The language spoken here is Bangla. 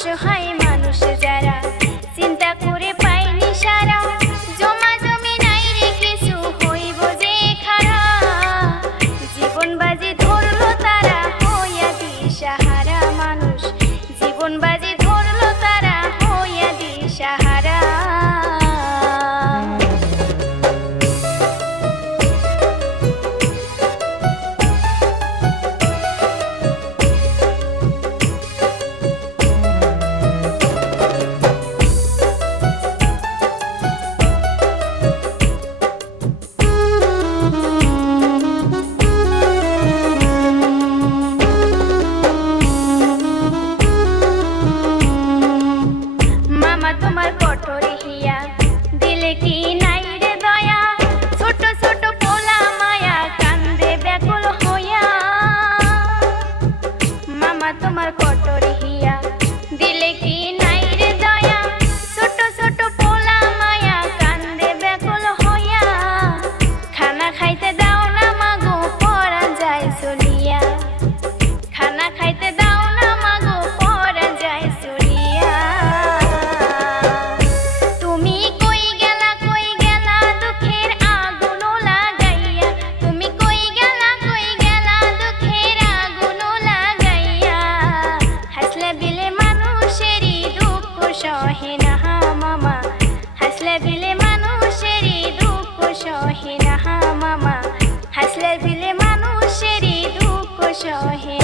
是海 সহে না মামা। হাসলে দিলে মানুষেরই দুঃখ সহিনা মামা। হাসলে দিলে মানুষেরই দুঃখ সহে